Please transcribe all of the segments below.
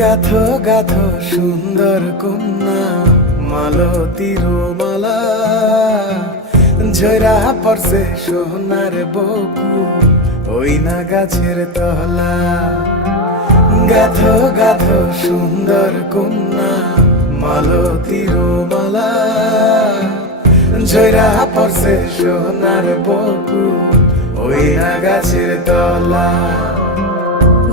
গাথো গাথো সুন্দর কন্যা মালতীর মালা, ঝরা পড়ছে সোনার বকুল ওই না গাছের তলা। গাথো গাথো সুন্দর কন্যা মালতীর মালা, ঝরা পড়ছে সোনার বকুল ওই না গাছের তলা।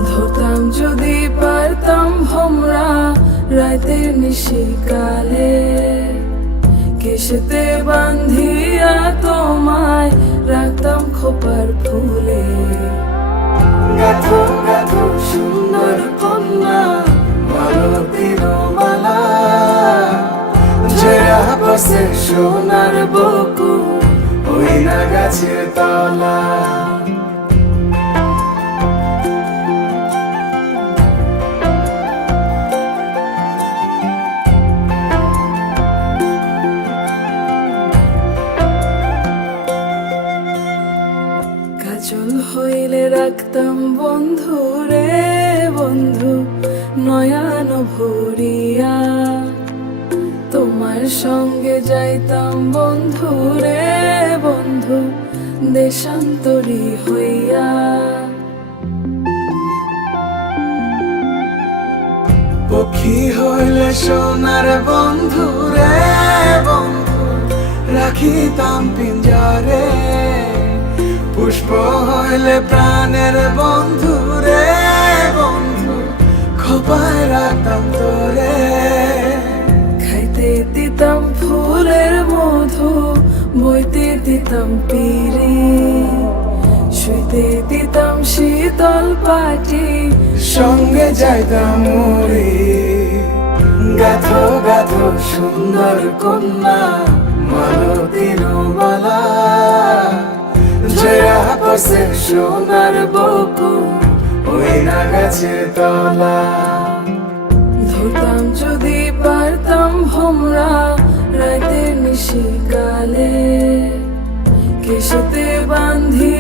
ধরতাম যদি পারতাম ভোমরা রাতে নিশিকালে, কেশেতে বান্ধিয়া তোমায় রাখতাম খোপার ফুলে। গাথো গাথো সুন্দর কন্যা মালতীর মালা, ঝরা পড়ছে সোনার বকুল ওই না গাছের তলা। কাজল হইলে রাখতাম বন্ধু রে বন্ধু নয়ন ভরিয়া, তোমার সঙ্গে যাইতাম বন্ধু রে বন্ধু দেশান্তরী হইয়া। পক্ষী হইলে সোনার বন্ধু রে বন্ধু রাখিতাম পিঞ্জরে, পুষ্প হইলে প্রাণের বন্ধু রে বন্ধু খোপায় রাখতাম তোরে। খাইতে দিতাম ফুলের মধু, বইতে দিতাম পিরি, শুইতে দিতাম শীতল পাটি, সঙ্গে যাইতাম মরি। গাথো গাথো সুন্দর কন্যা মালতীর মালা, ঝরা পড়ছে সোনার বকুল ওই না গাছের তলা। ধরতাম যদি পারতাম ভোমরা রাতে নিশিকালে, কেশেতে বান্ধি